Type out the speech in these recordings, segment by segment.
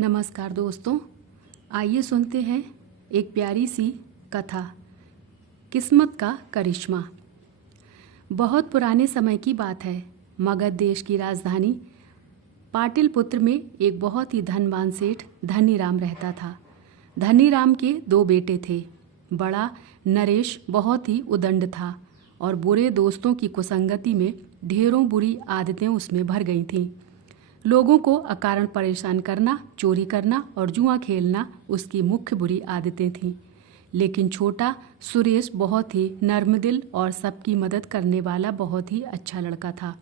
नमस्कार दोस्तों, आइए सुनते हैं एक प्यारी सी कथा, किस्मत का करिश्मा। बहुत पुराने समय की बात है। मगध देश की राजधानी पाटलिपुत्र में एक बहुत ही धनवान सेठ धनीराम रहता था। धनीराम के 2 बेटे थे। बड़ा नरेश बहुत ही उदंड था और बुरे दोस्तों की कुसंगति में ढेरों बुरी आदतें उसमें भर गई थीं। लोगों को अकारण परेशान करना, चोरी करना और जुआ खेलना उसकी मुख्य बुरी आदतें थीं। लेकिन छोटा सुरेश बहुत ही नर्मदिल और सबकी मदद करने वाला बहुत ही अच्छा लड़का था।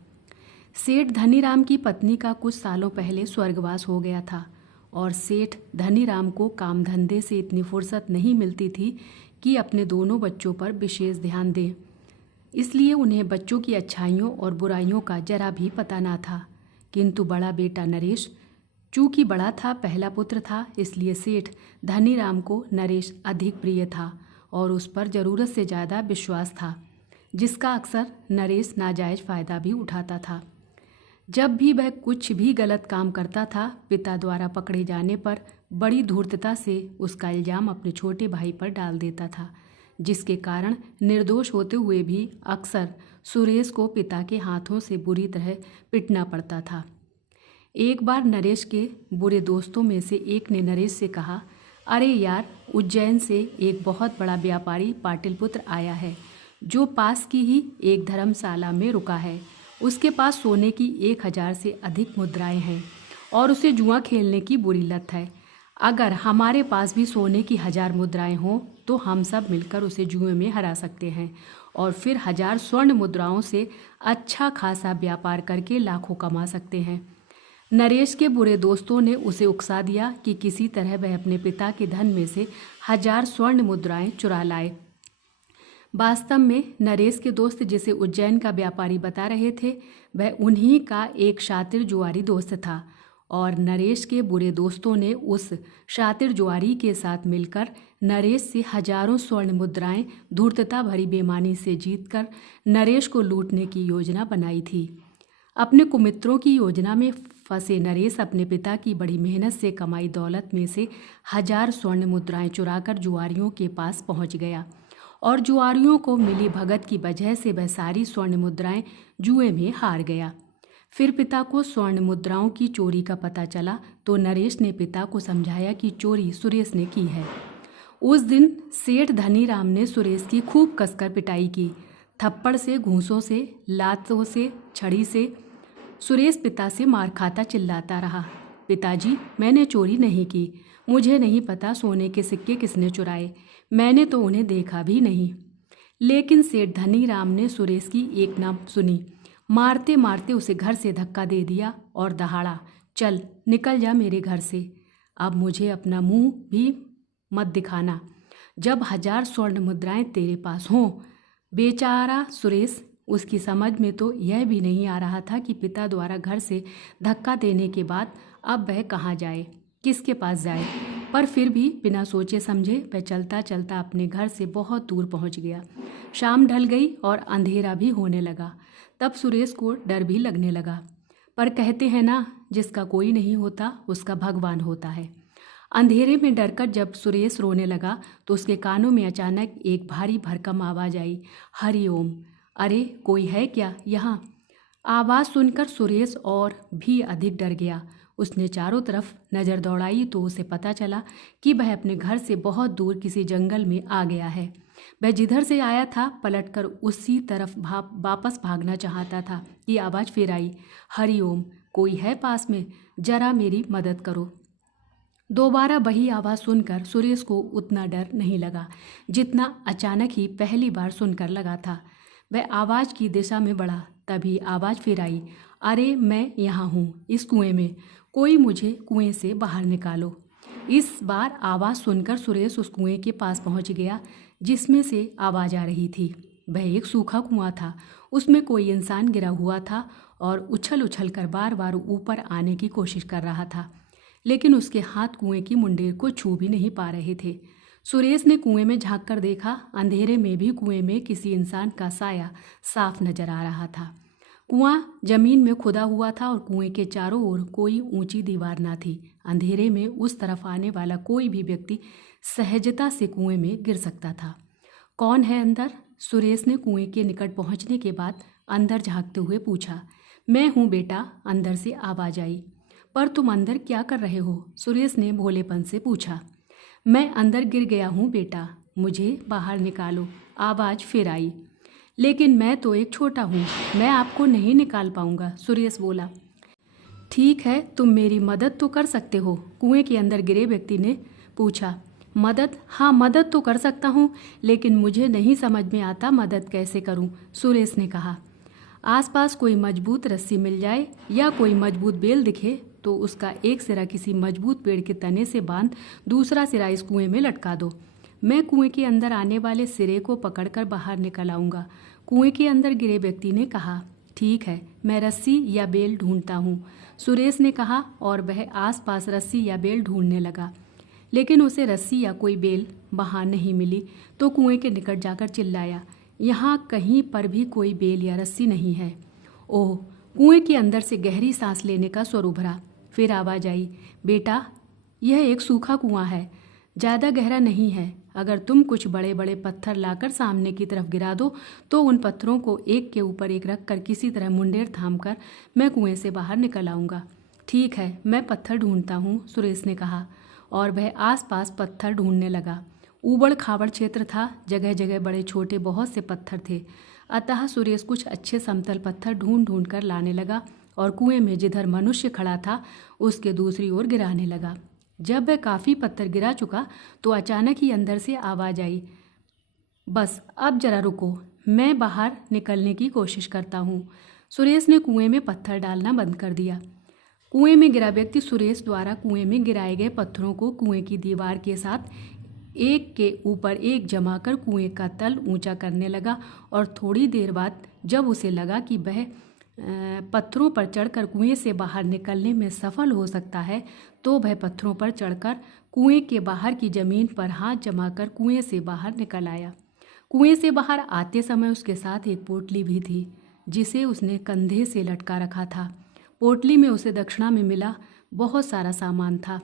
सेठ धनीराम की पत्नी का कुछ सालों पहले स्वर्गवास हो गया था और सेठ धनीराम को काम धंधे से इतनी फुर्सत नहीं मिलती थी कि अपने दोनों बच्चों पर विशेष ध्यान दें। इसलिए उन्हें बच्चों की अच्छाइयों और बुराइयों का जरा भी पता ना था। किंतु बड़ा बेटा नरेश, चूँकि बड़ा था, पहला पुत्र था, इसलिए सेठ धनीराम को नरेश अधिक प्रिय था और उस पर ज़रूरत से ज़्यादा विश्वास था, जिसका अक्सर नरेश नाजायज़ फ़ायदा भी उठाता था। जब भी वह कुछ भी गलत काम करता था, पिता द्वारा पकड़े जाने पर बड़ी धूर्तता से उसका इल्ज़ाम अपने छोटे भाई पर डाल देता था, जिसके कारण निर्दोष होते हुए भी अक्सर सुरेश को पिता के हाथों से बुरी तरह पिटना पड़ता था। एक बार नरेश के बुरे दोस्तों में से एक ने नरेश से कहा, अरे यार, उज्जैन से एक बहुत बड़ा व्यापारी पाटलिपुत्र आया है, जो पास की ही एक धर्मशाला में रुका है। उसके पास सोने की 1000 से अधिक मुद्राएं हैं और उसे जुआ खेलने की बुरी लत है। अगर हमारे पास भी सोने की 1000 मुद्राएं हों तो हम सब मिलकर उसे जुए में हरा सकते हैं और फिर 1000 स्वर्ण मुद्राओं से अच्छा खासा व्यापार करके लाखों कमा सकते हैं। नरेश के बुरे दोस्तों ने उसे उकसा दिया कि किसी तरह वह अपने पिता के धन में से 1000 स्वर्ण मुद्राएं चुरा लाए। वास्तव में नरेश के दोस्त, जिसे उज्जैन का व्यापारी बता रहे थे, वह उन्हीं का एक शातिर जुआरी दोस्त था और नरेश के बुरे दोस्तों ने उस शातिर जुआरी के साथ मिलकर नरेश से हजारों स्वर्ण मुद्राएं धूर्तता भरी बेईमानी से जीतकर नरेश को लूटने की योजना बनाई थी। अपने कुमित्रों की योजना में फंसे नरेश अपने पिता की बड़ी मेहनत से कमाई दौलत में से 1000 स्वर्ण मुद्राएं चुराकर जुआरियों के पास पहुंच गया और जुआरियों को मिली भगत की वजह से वह सारी स्वर्ण मुद्राएं जुए में हार गया। फिर पिता को स्वर्ण मुद्राओं की चोरी का पता चला तो नरेश ने पिता को समझाया कि चोरी सुरेश ने की है। उस दिन सेठ धनीराम ने सुरेश की खूब कसकर पिटाई की। थप्पड़ से, घूंसों से, लातों से, छड़ी से सुरेश पिता से मार खाता चिल्लाता रहा, पिताजी, मैंने चोरी नहीं की, मुझे नहीं पता सोने के सिक्के किसने चुराए, मैंने तो उन्हें देखा भी नहीं। लेकिन सेठ धनीराम ने सुरेश की एक ना सुनी। मारते मारते उसे घर से धक्का दे दिया और दहाड़ा, चल निकल जा मेरे घर से, अब मुझे अपना मुंह भी मत दिखाना जब 1000 स्वर्ण मुद्राएं तेरे पास हों। बेचारा सुरेश, उसकी समझ में तो यह भी नहीं आ रहा था कि पिता द्वारा घर से धक्का देने के बाद अब वह कहाँ जाए, किसके पास जाए, पर फिर भी बिना सोचे समझे वह चलता चलता अपने घर से बहुत दूर पहुंच गया। शाम ढल गई और अंधेरा भी होने लगा। तब सुरेश को डर भी लगने लगा, पर कहते हैं ना, जिसका कोई नहीं होता उसका भगवान होता है। अंधेरे में डरकर जब सुरेश रोने लगा तो उसके कानों में अचानक एक भारी भरकम आवाज़ आई, हरि ओम। अरे, कोई है क्या यहाँ? आवाज़ सुनकर सुरेश और भी अधिक डर गया। उसने चारों तरफ नज़र दौड़ाई तो उसे पता चला कि वह अपने घर से बहुत दूर किसी जंगल में आ गया है। वह जिधर से आया था पलटकर उसी तरफ वापस भागना चाहता था कि आवाज़ फिर आई, हरि ओम, कोई है पास में, जरा मेरी मदद करो। दोबारा वही आवाज़ सुनकर सुरेश को उतना डर नहीं लगा जितना अचानक ही पहली बार सुनकर लगा था। वह आवाज़ की दिशा में बढ़ा, तभी आवाज़ फिर आई, अरे मैं यहाँ हूँ, इस कुएं में, कोई मुझे कुएं से बाहर निकालो। इस बार आवाज़ सुनकर सुरेश उस कुएं के पास पहुँच गया जिसमें से आवाज़ आ रही थी। वह एक सूखा कुआं था। उसमें कोई इंसान गिरा हुआ था और उछल उछल कर बार बार ऊपर आने की कोशिश कर रहा था, लेकिन उसके हाथ कुएं की मुंडेर को छू भी नहीं पा रहे थे। सुरेश ने कुएं में झांक कर देखा। अंधेरे में भी कुएं में किसी इंसान का साया साफ नजर आ रहा था। कुआं जमीन में खुदा हुआ था और कुएं के चारों ओर कोई ऊंची दीवार ना थी। अंधेरे में उस तरफ आने वाला कोई भी व्यक्ति सहजता से कुएं में गिर सकता था। कौन है अंदर? सुरेश ने कुएं के निकट पहुंचने के बाद अंदर झांकते हुए पूछा। मैं हूं बेटा, अंदर से आवाज आई। पर तुम अंदर क्या कर रहे हो? सुरेश ने भोलेपन से पूछा। मैं अंदर गिर गया हूं बेटा, मुझे बाहर निकालो, आवाज फिर आई। लेकिन मैं तो एक छोटा हूँ, मैं आपको नहीं निकाल पाऊंगा, सुरेश बोला। ठीक है, तुम मेरी मदद तो कर सकते हो, कुएं के अंदर गिरे व्यक्ति ने पूछा। मदद? हाँ, मदद तो कर सकता हूँ, लेकिन मुझे नहीं समझ में आता मदद कैसे करूँ, सुरेश ने कहा। आसपास कोई मजबूत रस्सी मिल जाए या कोई मजबूत बेल दिखे तो उसका एक सिरा किसी मजबूत पेड़ के तने से बांध दूसरा सिरा इस कुएं में लटका दो। मैं कुएं के अंदर आने वाले सिरे को पकड़कर बाहर निकल आऊँगा, कुएं के अंदर गिरे व्यक्ति ने कहा। ठीक है, मैं रस्सी या बेल ढूंढता हूँ, सुरेश ने कहा और वह आसपास रस्सी या बेल ढूंढने लगा। लेकिन उसे रस्सी या कोई बेल वहाँ नहीं मिली तो कुएं के निकट जाकर चिल्लाया, यहाँ कहीं पर भी कोई बेल या रस्सी नहीं है। ओह! कुएं के अंदर से गहरी सांस लेने का स्वर उभरा। फिर आवाज आई, बेटा, यह एक सूखा कुआं है, ज़्यादा गहरा नहीं है। अगर तुम कुछ बड़े बड़े पत्थर लाकर सामने की तरफ गिरा दो तो उन पत्थरों को एक के ऊपर एक रख कर किसी तरह मुंडेर थामकर मैं कुएं से बाहर निकल आऊँगा। ठीक है, मैं पत्थर ढूंढता हूँ, सुरेश ने कहा और वह आसपास पत्थर ढूंढने लगा। ऊबड़ खाबड़ क्षेत्र था, जगह जगह बड़े छोटे बहुत से पत्थर थे। अतः सुरेश कुछ अच्छे समतल पत्थर ढूंढ ढूंढ कर लाने लगा और कुएं में जिधर मनुष्य खड़ा था उसके दूसरी ओर गिराने लगा। जब वह काफ़ी पत्थर गिरा चुका तो अचानक ही अंदर से आवाज़ आई, बस अब जरा रुको, मैं बाहर निकलने की कोशिश करता हूँ। सुरेश ने कुएं में पत्थर डालना बंद कर दिया। कुएं में गिरा व्यक्ति सुरेश द्वारा कुएं में गिराए गए पत्थरों को कुएं की दीवार के साथ एक के ऊपर एक जमाकर कुएं का तल ऊंचा करने लगा और थोड़ी देर बाद जब उसे लगा कि वह पत्थरों पर चढ़कर कुएं से बाहर निकलने में सफल हो सकता है तो वह पत्थरों पर चढ़कर कुएं के बाहर की जमीन पर हाथ जमाकर कुएं से बाहर निकल आया। कुएं से बाहर आते समय उसके साथ एक पोटली भी थी जिसे उसने कंधे से लटका रखा था। पोटली में उसे दक्षिणा में मिला बहुत सारा सामान था।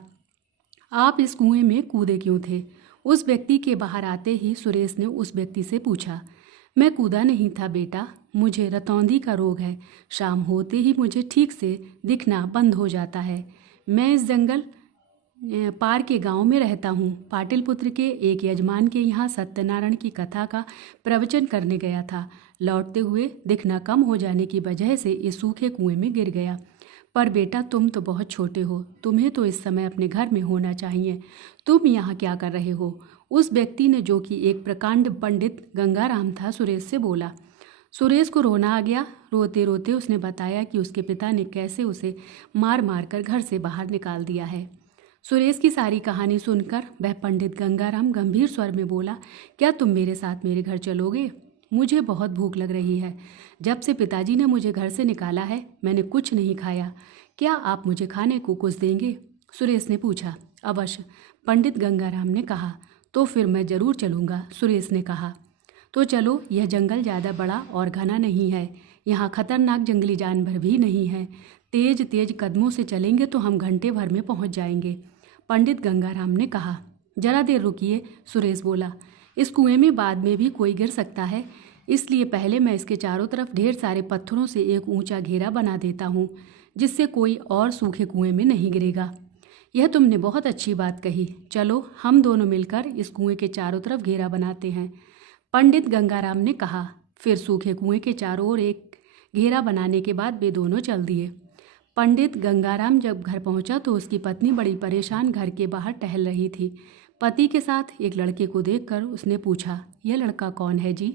आप इस कुएं में कूदे क्यों थे? उस व्यक्ति के बाहर आते ही सुरेश ने उस व्यक्ति से पूछा। मैं कूदा नहीं था बेटा, मुझे रतौंधी का रोग है, शाम होते ही मुझे ठीक से दिखना बंद हो जाता है। मैं इस जंगल पार के गांव में रहता हूँ। पाटिलपुत्र के एक यजमान के यहाँ सत्यनारायण की कथा का प्रवचन करने गया था। लौटते हुए दिखना कम हो जाने की वजह से इस सूखे कुएं में गिर गया। पर बेटा, तुम तो बहुत छोटे हो, तुम्हें तो इस समय अपने घर में होना चाहिए, तुम यहाँ क्या कर रहे हो? उस व्यक्ति ने, जो कि एक प्रकांड पंडित गंगाराम था, सुरेश से बोला। सुरेश को रोना आ गया। रोते रोते उसने बताया कि उसके पिता ने कैसे उसे मार मार कर घर से बाहर निकाल दिया है। सुरेश की सारी कहानी सुनकर वह पंडित गंगाराम गंभीर स्वर में बोला, क्या तुम मेरे साथ मेरे घर चलोगे? मुझे बहुत भूख लग रही है। जब से पिताजी ने मुझे घर से निकाला है मैंने कुछ नहीं खाया। क्या आप मुझे खाने को कुछ देंगे? सुरेश ने पूछा। अवश्य, पंडित गंगाराम ने कहा। तो फिर मैं जरूर चलूँगा, सुरेश ने कहा। तो चलो, यह जंगल ज़्यादा बड़ा और घना नहीं है, यहाँ खतरनाक जंगली जानवर भी नहीं है। तेज तेज कदमों से चलेंगे तो हम घंटे भर में पहुँच जाएंगे, पंडित गंगाराम ने कहा। जरा देर रुकिए, सुरेश बोला। इस कुएं में बाद में भी कोई गिर सकता है, इसलिए पहले मैं इसके चारों तरफ ढेर सारे पत्थरों से एक ऊंचा घेरा बना देता हूँ, जिससे कोई और सूखे कुएं में नहीं गिरेगा। यह तुमने बहुत अच्छी बात कही। चलो, हम दोनों मिलकर इस कुएं के चारों तरफ घेरा बनाते हैं, पंडित गंगाराम ने कहा। फिर सूखे कुएं के चारों ओर एक घेरा बनाने के बाद वे दोनों चल दिए। पंडित गंगाराम जब घर पहुंचा तो उसकी पत्नी बड़ी परेशान घर के बाहर टहल रही थी। पति के साथ एक लड़के को देखकर उसने पूछा, यह लड़का कौन है जी?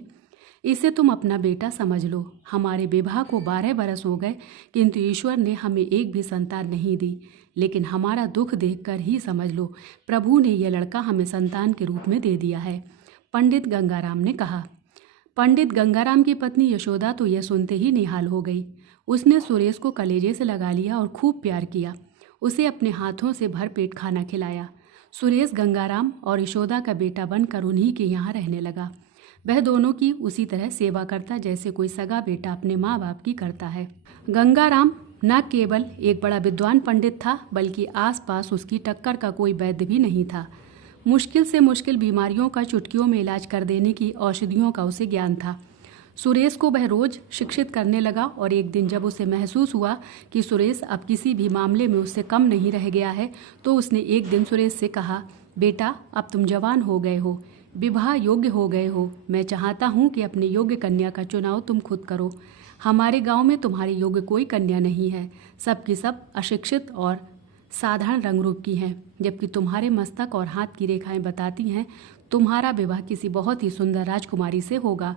इसे तुम अपना बेटा समझ लो। हमारे विवाह को 12 बरस हो गए, किंतु ईश्वर ने हमें एक भी संतान नहीं दी। लेकिन हमारा दुख देखकर ही समझ लो, प्रभु ने यह लड़का हमें संतान के रूप में दे दिया है, पंडित गंगाराम ने कहा। पंडित गंगाराम की पत्नी यशोदा तो यह सुनते ही निहाल हो गई। उसने सुरेश को कलेजे से लगा लिया और खूब प्यार किया। उसे अपने हाथों से भरपेट खाना खिलाया। सुरेश गंगाराम और यशोदा का बेटा बनकर उन्हीं के यहाँ रहने लगा। वह दोनों की उसी तरह सेवा करता जैसे कोई सगा बेटा अपने माँ बाप की करता है। गंगाराम न केवल एक बड़ा विद्वान पंडित था, बल्कि आसपास उसकी टक्कर का कोई वैद्य भी नहीं था। मुश्किल से मुश्किल बीमारियों का चुटकियों में इलाज कर देने की औषधियों का उसे ज्ञान था। सुरेश को वह रोज शिक्षित करने लगा और एक दिन जब उसे महसूस हुआ कि सुरेश अब किसी भी मामले में उससे कम नहीं रह गया है, तो उसने एक दिन सुरेश से कहा, बेटा अब तुम जवान हो गए हो, विवाह योग्य हो गए हो। मैं चाहता हूँ कि अपने योग्य कन्या का चुनाव तुम खुद करो। हमारे गांव में तुम्हारे योग्य कोई कन्या नहीं है, सबकी सब अशिक्षित और साधारण रंग रूप की हैं, जबकि तुम्हारे मस्तक और हाथ की रेखाएं बताती हैं तुम्हारा विवाह किसी बहुत ही सुंदर राजकुमारी से होगा।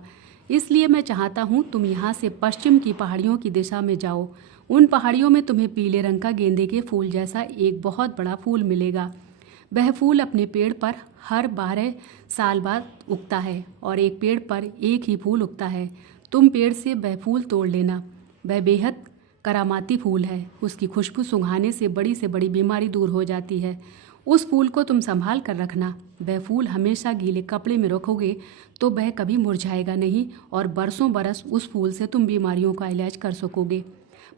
इसलिए मैं चाहता हूँ तुम यहाँ से पश्चिम की पहाड़ियों की दिशा में जाओ। उन पहाड़ियों में तुम्हें पीले रंग का गेंदे के फूल जैसा एक बहुत बड़ा फूल मिलेगा। वह फूल अपने पेड़ पर हर 12 साल बाद उगता है और एक पेड़ पर एक ही फूल उगता है। तुम पेड़ से वह फूल तोड़ लेना। वह बेहद करामाती फूल है। उसकी खुशबू सूंघाने से बड़ी बीमारी दूर हो जाती है। उस फूल को तुम संभाल कर रखना। वह फूल हमेशा गीले कपड़े में रखोगे तो वह कभी मुरझाएगा नहीं और बरसों बरस उस फूल से तुम बीमारियों का इलाज कर सकोगे।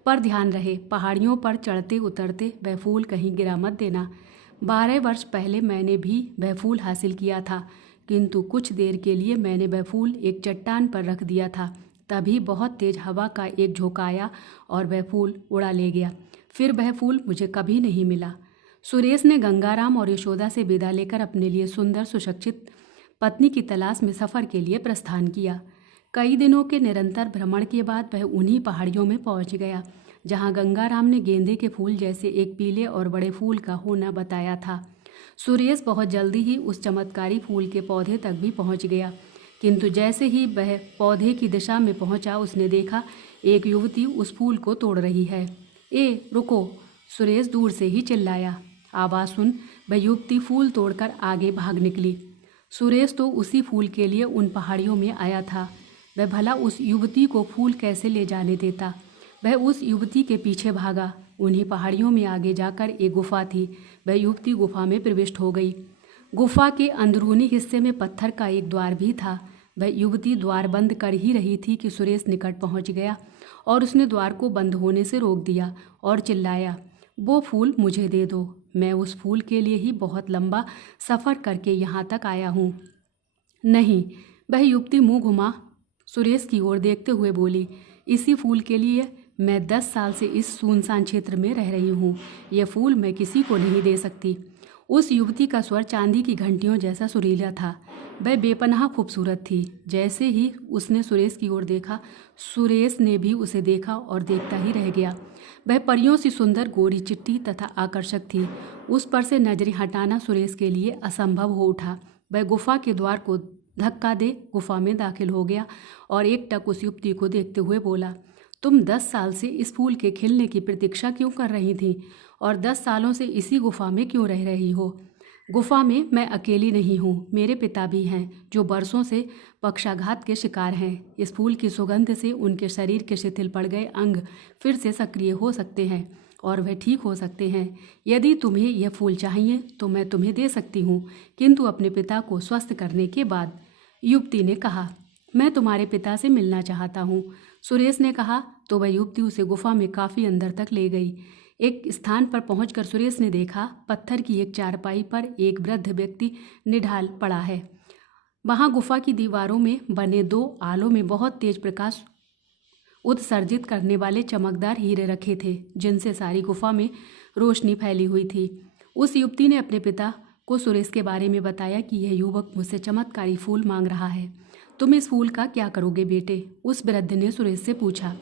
पर ध्यान रहे, पहाड़ियों पर चढ़ते उतरते वह फूल कहीं गिरा मत देना। 12 वर्ष पहले मैंने भी वह फूल हासिल किया था, किंतु कुछ देर के लिए मैंने वह फूल एक चट्टान पर रख दिया था। तभी बहुत तेज हवा का एक झोंका आया और वह फूल उड़ा ले गया। फिर वह फूल मुझे कभी नहीं मिला। सुरेश ने गंगाराम और यशोदा से विदा लेकर अपने लिए सुंदर सुशिक्षित पत्नी की तलाश में सफ़र के लिए प्रस्थान किया। कई दिनों के निरंतर भ्रमण के बाद वह उन्हीं पहाड़ियों में पहुंच गया जहां गंगाराम ने गेंदे के फूल जैसे एक पीले और बड़े फूल का होना बताया था। सुरेश बहुत जल्दी ही उस चमत्कारी फूल के पौधे तक भी पहुंच गया, किंतु जैसे ही वह पौधे की दिशा में पहुंचा उसने देखा एक युवती उस फूल को तोड़ रही है। ए रुको! सुरेश दूर से ही चिल्लाया। आवाज़ सुन वह युवती फूल तोड़कर आगे भाग निकली। सुरेश तो उसी फूल के लिए उन पहाड़ियों में आया था। वह भला उस युवती को फूल कैसे ले जाने देता। वह उस युवती के पीछे भागा। उन्हीं पहाड़ियों में आगे जाकर एक गुफा थी। वह युवती गुफा में प्रविष्ट हो गई। गुफा के अंदरूनी हिस्से में पत्थर का एक द्वार भी था। वह युवती द्वार बंद कर ही रही थी कि सुरेश निकट पहुंच गया और उसने द्वार को बंद होने से रोक दिया और चिल्लाया, वो फूल मुझे दे दो। मैं उस फूल के लिए ही बहुत लंबा सफ़र करके यहाँ तक आया हूँ। नहीं, वह युवती मुँह घुमा सुरेश की ओर देखते हुए बोली, इसी फूल के लिए मैं 10 साल से इस सुनसान क्षेत्र में रह रही हूँ। यह फूल मैं किसी को नहीं दे सकती। उस युवती का स्वर चांदी की घंटियों जैसा सुरीला था। वह बेपनाह खूबसूरत थी। जैसे ही उसने सुरेश की ओर देखा, सुरेश ने भी उसे देखा और देखता ही रह गया। वह परियों सी सुंदर, गोरी चिट्टी तथा आकर्षक थी। उस पर से नजरें हटाना सुरेश के लिए असंभव हो उठा। वह गुफा के द्वार को धक्का दे गुफा में दाखिल हो गया और एकटक उस युवती को देखते हुए बोला, तुम 10 साल से इस फूल के खिलने की प्रतीक्षा क्यों कर रही थी और 10 सालों से इसी गुफा में क्यों रह रही हो? गुफा में मैं अकेली नहीं हूँ, मेरे पिता भी हैं जो बरसों से पक्षाघात के शिकार हैं। इस फूल की सुगंध से उनके शरीर के शिथिल पड़ गए अंग फिर से सक्रिय हो सकते हैं और वह ठीक हो सकते हैं। यदि तुम्हें यह फूल चाहिए तो मैं तुम्हें दे सकती हूँ, किंतु अपने पिता को स्वस्थ करने के बाद। युवती ने कहा, मैं तुम्हारे पिता से मिलना चाहता हूँ। सुरेश ने कहा तो वह युवती उसे गुफा में काफ़ी अंदर तक ले गई। एक स्थान पर पहुंचकर सुरेश ने देखा पत्थर की एक चारपाई पर एक वृद्ध व्यक्ति निढाल पड़ा है। वहां गुफा की दीवारों में बने 2 आलों में बहुत तेज प्रकाश उत्सर्जित करने वाले चमकदार हीरे रखे थे, जिनसे सारी गुफा में रोशनी फैली हुई थी। उस युवती ने अपने पिता को सुरेश के बारे में बताया कि यह युवक मुझसे चमत्कारी फूल मांग रहा है। तुम इस फूल का क्या करोगे बेटे? उस वृद्ध ने सुरेश से पूछा।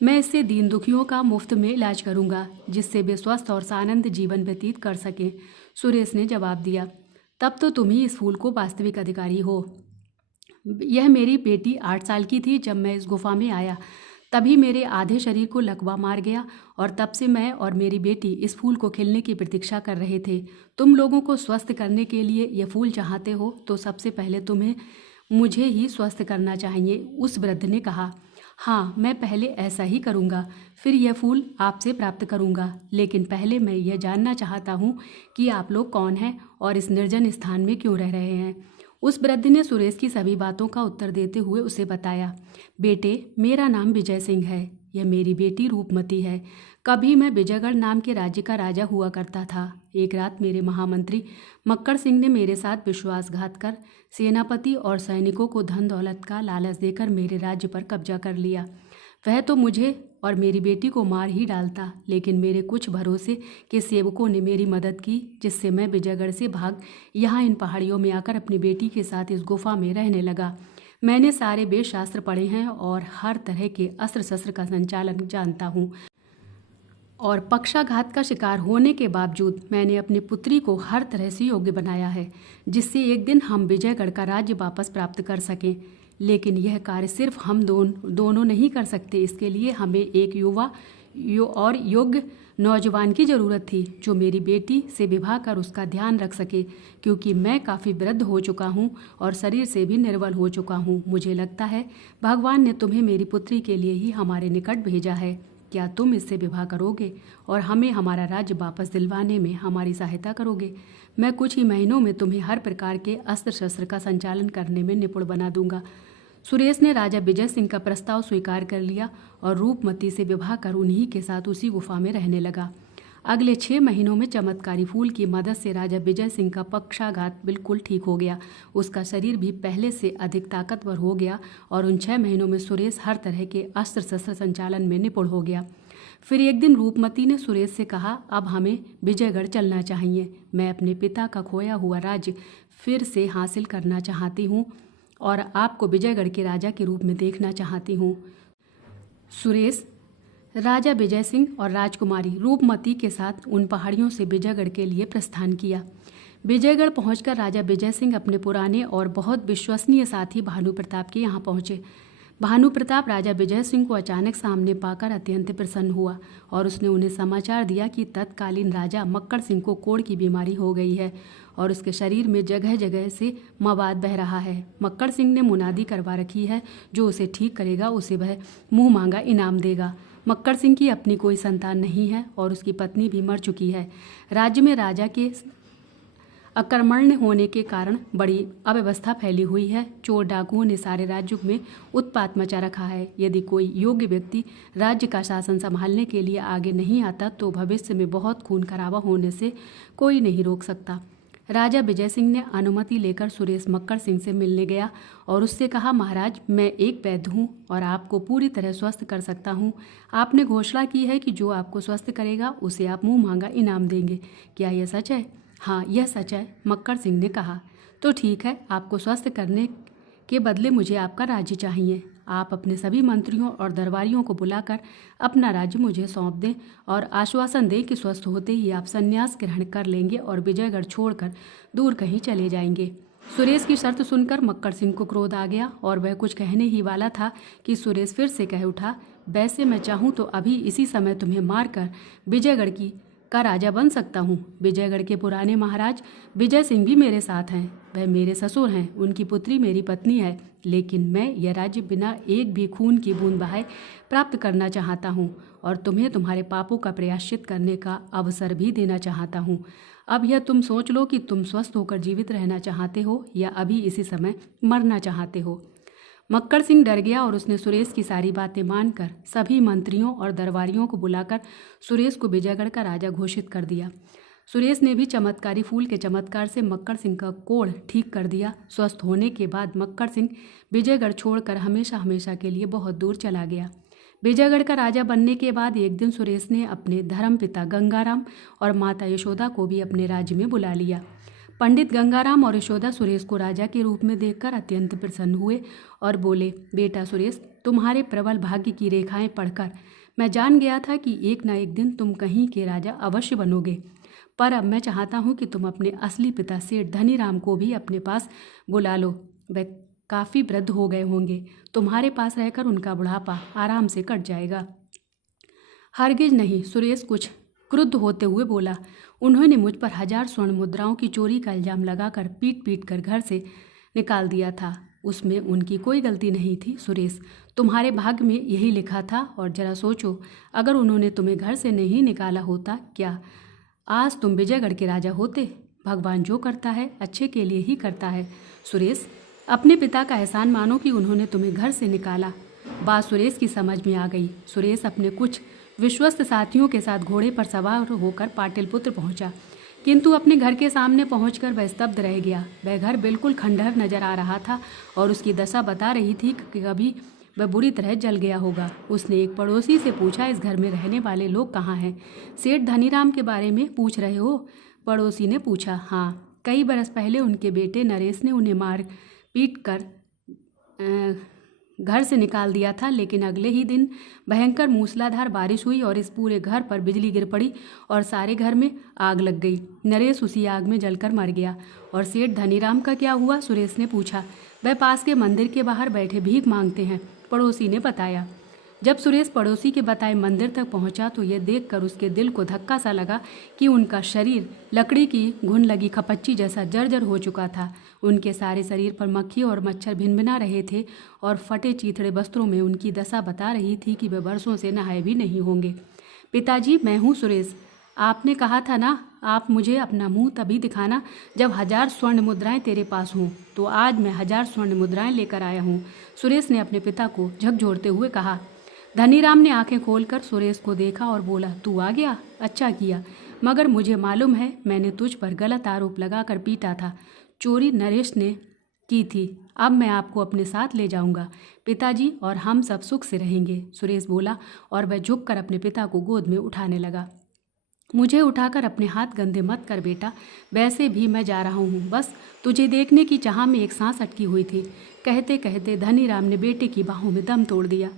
मैं इससे दीन दुखियों का मुफ्त में इलाज करूंगा, जिससे वे स्वस्थ और सानंद जीवन व्यतीत कर सकें। सुरेश ने जवाब दिया, तब तो तुम ही इस फूल को वास्तविक अधिकारी हो। यह मेरी बेटी 8 साल की थी जब मैं इस गुफा में आया। तभी मेरे आधे शरीर को लकवा मार गया और तब से मैं और मेरी बेटी इस फूल को खिलने की प्रतीक्षा कर रहे थे। तुम लोगों को स्वस्थ करने के लिए यह फूल चाहते हो तो सबसे पहले तुम्हें मुझे ही स्वस्थ करना चाहिए। उस वृद्ध ने कहा, हाँ, मैं पहले ऐसा ही करूँगा, फिर यह फूल आपसे प्राप्त करूँगा। लेकिन पहले मैं यह जानना चाहता हूँ कि आप लोग कौन हैं और इस निर्जन स्थान में क्यों रह रहे हैं। उस वृद्ध ने सुरेश की सभी बातों का उत्तर देते हुए उसे बताया, बेटे, मेरा नाम विजय सिंह है। यह मेरी बेटी रूपमती है। कभी मैं विजयगढ़ नाम के राज्य का राजा हुआ करता था। एक रात मेरे महामंत्री मक्कड़ सिंह ने मेरे साथ विश्वासघात कर सेनापति और सैनिकों को धन दौलत का लालच देकर मेरे राज्य पर कब्जा कर लिया। वह तो मुझे और मेरी बेटी को मार ही डालता, लेकिन मेरे कुछ भरोसे के सेवकों ने मेरी मदद की, जिससे मैं विजयगढ़ से भाग यहाँ इन पहाड़ियों में आकर अपनी बेटी के साथ इस गुफा में रहने लगा। मैंने सारे वेद शास्त्र पढ़े हैं और हर तरह के अस्त्र शस्त्र का संचालन जानता हूँ, और पक्षाघात का शिकार होने के बावजूद मैंने अपनी पुत्री को हर तरह से योग्य बनाया है, जिससे एक दिन हम विजयगढ़ का राज्य वापस प्राप्त कर सकें। लेकिन यह कार्य सिर्फ हम दोनों नहीं कर सकते। इसके लिए हमें एक युवा और योग्य नौजवान की ज़रूरत थी, जो मेरी बेटी से विवाह कर उसका ध्यान रख सके, क्योंकि मैं काफ़ी वृद्ध हो चुका हूँ और शरीर से भी निर्बल हो चुका हूँ। मुझे लगता है भगवान ने तुम्हें मेरी पुत्री के लिए ही हमारे निकट भेजा है। क्या तुम इससे विवाह करोगे और हमें हमारा राज्य वापस दिलवाने में हमारी सहायता करोगे? मैं कुछ ही महीनों में तुम्हें हर प्रकार के अस्त्र शस्त्र का संचालन करने में निपुण बना दूंगा। सुरेश ने राजा विजय सिंह का प्रस्ताव स्वीकार कर लिया और रूपमती से विवाह कर उन्हीं के साथ उसी गुफा में रहने लगा। अगले 6 महीनों में चमत्कारी फूल की मदद से राजा विजय सिंह का पक्षाघात बिल्कुल ठीक हो गया। उसका शरीर भी पहले से अधिक ताकतवर हो गया और उन 6 महीनों में सुरेश हर तरह के अस्त्र शस्त्र संचालन में निपुण हो गया। फिर एक दिन रूपमती ने सुरेश से कहा, अब हमें विजयगढ़ चलना चाहिए। मैं अपने पिता का खोया हुआ राज्य फिर से हासिल करना चाहती हूँ और आपको विजयगढ़ के राजा के रूप में देखना चाहती हूँ। सुरेश राजा विजय सिंह और राजकुमारी रूपमती के साथ उन पहाड़ियों से विजयगढ़ के लिए प्रस्थान किया। विजयगढ़ पहुंचकर राजा विजय सिंह अपने पुराने और बहुत विश्वसनीय साथी भानु प्रताप के यहाँ पहुँचे। भानु प्रताप राजा विजय सिंह को अचानक सामने पाकर अत्यंत प्रसन्न हुआ और उसने उन्हें समाचार दिया कि तत्कालीन राजा मक्कड़ सिंह को कोढ़ की बीमारी हो गई है और उसके शरीर में जगह जगह से मवाद बह रहा है। मक्कड़ सिंह ने मुनादी करवा रखी है, जो उसे ठीक करेगा उसे वह मुँह मांगा इनाम देगा। मक्कड़ सिंह की अपनी कोई संतान नहीं है और उसकी पत्नी भी मर चुकी है। राज्य में राजा के अकर्मण्य होने के कारण बड़ी अव्यवस्था फैली हुई है। चोर डाकुओं ने सारे राज्य में उत्पात मचा रखा है। यदि कोई योग्य व्यक्ति राज्य का शासन संभालने के लिए आगे नहीं आता तो भविष्य में बहुत खून खराबा होने से कोई नहीं रोक सकता। राजा विजय सिंह ने अनुमति लेकर सुरेश मक्कड़ सिंह से मिलने गया और उससे कहा, महाराज, मैं एक वैद्य हूँ और आपको पूरी तरह स्वस्थ कर सकता हूँ। आपने घोषणा की है कि जो आपको स्वस्थ करेगा उसे आप मुँह मांगा इनाम देंगे। क्या यह सच है? हाँ, यह सच है, मक्कड़ सिंह ने कहा। तो ठीक है, आपको स्वस्थ करने के बदले मुझे आपका राज्य चाहिए। आप अपने सभी मंत्रियों और दरबारियों को बुलाकर अपना राज्य मुझे सौंप दें और आश्वासन दें कि स्वस्थ होते ही आप संन्यास ग्रहण कर लेंगे और विजयगढ़ छोड़कर दूर कहीं चले जाएंगे। सुरेश की शर्त सुनकर मक्कड़ सिंह को क्रोध आ गया और वह कुछ कहने ही वाला था कि सुरेश फिर से कह उठा, वैसे मैं चाहूँ तो अभी इसी समय तुम्हें मारकर विजयगढ़ का राजा बन सकता हूँ। विजयगढ़ के पुराने महाराज विजय सिंह भी मेरे साथ हैं। वह मेरे ससुर हैं, उनकी पुत्री मेरी पत्नी है। लेकिन मैं यह राज्य बिना एक भी खून की बूंद बहाए प्राप्त करना चाहता हूँ और तुम्हें तुम्हारे पापों का प्रायश्चित करने का अवसर भी देना चाहता हूँ। अब यह तुम सोच लो कि तुम स्वस्थ होकर जीवित रहना चाहते हो या अभी इसी समय मरना चाहते हो। मक्कड़ सिंह डर गया और उसने सुरेश की सारी बातें मानकर सभी मंत्रियों और दरबारियों को बुलाकर सुरेश को विजयगढ़ का राजा घोषित कर दिया। सुरेश ने भी चमत्कारी फूल के चमत्कार से मक्कड़ सिंह का कोढ़ ठीक कर दिया। स्वस्थ होने के बाद मक्कड़ सिंह विजयगढ़ छोड़कर हमेशा हमेशा के लिए बहुत दूर चला गया। विजयगढ़ का राजा बनने के बाद एक दिन सुरेश ने अपने धर्मपिता गंगाराम और माता यशोदा को भी अपने राज्य में बुला लिया। पंडित गंगाराम और यशोदा सुरेश को राजा के रूप में देखकर अत्यंत प्रसन्न हुए और बोले, बेटा सुरेश, तुम्हारे प्रबल भाग्य की रेखाएं पढ़कर मैं जान गया था कि एक न एक दिन तुम कहीं के राजा अवश्य बनोगे। पर अब मैं चाहता हूँ कि तुम अपने असली पिता सेठ धनीराम को भी अपने पास बुला लो। वह काफ़ी वृद्ध हो गए होंगे। तुम्हारे पास रहकर उनका बुढ़ापा आराम से कट जाएगा। हरगिज नहीं, सुरेश कुछ क्रुद्ध होते हुए बोला। उन्होंने मुझ पर 1000 स्वर्ण मुद्राओं की चोरी का इल्जाम लगाकर पीट कर घर से निकाल दिया था। उसमें उनकी कोई गलती नहीं थी। सुरेश, तुम्हारे भाग्य में यही लिखा था और जरा सोचो, अगर उन्होंने तुम्हें घर से नहीं निकाला होता, क्या आज तुम विजयगढ़ के राजा होते? भगवान जो करता है अच्छे के लिए ही करता है। सुरेश, अपने पिता का एहसान मानो कि उन्होंने तुम्हें घर से निकाला। बात सुरेश की समझ में आ गई। सुरेश अपने कुछ विश्वस्त साथियों के साथ घोड़े पर सवार होकर पाटलिपुत्र पहुंचा, किंतु अपने घर के सामने पहुंचकर वह स्तब्ध रह गया। वह घर बिल्कुल खंडहर नजर आ रहा था और उसकी दशा बता रही थी कि कभी वह बुरी तरह जल गया होगा। उसने एक पड़ोसी से पूछा, इस घर में रहने वाले लोग कहाँ हैं? सेठ धनीराम के बारे में पूछ रहे हो? पड़ोसी ने पूछा। हाँ, कई बरस पहले उनके बेटे नरेश ने उन्हें मार पीट कर घर से निकाल दिया था, लेकिन अगले ही दिन भयंकर मूसलाधार बारिश हुई और इस पूरे घर पर बिजली गिर पड़ी और सारे घर में आग लग गई। नरेश उसी आग में जलकर मर गया। और सेठ धनीराम का क्या हुआ? सुरेश ने पूछा। वह पास के मंदिर के बाहर बैठे भीख मांगते हैं, पड़ोसी ने बताया। जब सुरेश पड़ोसी के बताए मंदिर तक पहुंचा तो यह देखकर उसके दिल को धक्का सा लगा कि उनका शरीर लकड़ी की घुन लगी खपच्ची जैसा जर्जर हो चुका था। उनके सारे शरीर पर मक्खी और मच्छर भिनभिना रहे थे और फटे चीथड़े वस्त्रों में उनकी दशा बता रही थी कि वे बरसों से नहाए भी नहीं होंगे। पिताजी, मैं हूँ सुरेश। आपने कहा था ना, आप मुझे अपना मुंह तभी दिखाना जब 1000 स्वर्ण मुद्राएं तेरे पास हों, तो आज मैं 1000 स्वर्ण मुद्राएं लेकर आया हूँ। सुरेश ने अपने पिता को झकझोरते हुए कहा। धनीराम ने आंखें खोलकर सुरेश को देखा और बोला, तू आ गया? अच्छा किया, मगर मुझे मालूम है मैंने तुझ पर गलत आरोप लगाकर पीटा था। चोरी नरेश ने की थी। अब मैं आपको अपने साथ ले जाऊंगा पिताजी, और हम सब सुख से रहेंगे। सुरेश बोला और वह झुककर अपने पिता को गोद में उठाने लगा। मुझे उठाकर अपने हाथ गंदे मत कर बेटा, वैसे भी मैं जा रहा हूँ, बस तुझे देखने की चाह में एक सांस अटकी हुई थी। कहते कहते धनीराम ने बेटे की बाहों में दम तोड़ दिया।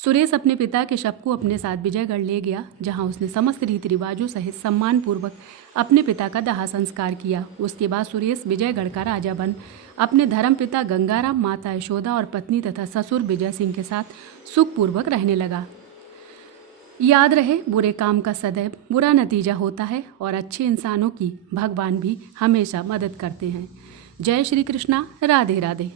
सुरेश अपने पिता के शव को अपने साथ विजयगढ़ ले गया, जहाँ उसने समस्त रीति रिवाजों सहित सम्मानपूर्वक अपने पिता का दाह संस्कार किया। उसके बाद सुरेश विजयगढ़ का राजा बन अपने धर्मपिता गंगाराम, माता यशोदा और पत्नी तथा ससुर विजय सिंह के साथ सुखपूर्वक रहने लगा। याद रहे, बुरे काम का सदैव बुरा नतीजा होता है और अच्छे इंसानों की भगवान भी हमेशा मदद करते हैं। जय श्री कृष्णा। राधे राधे।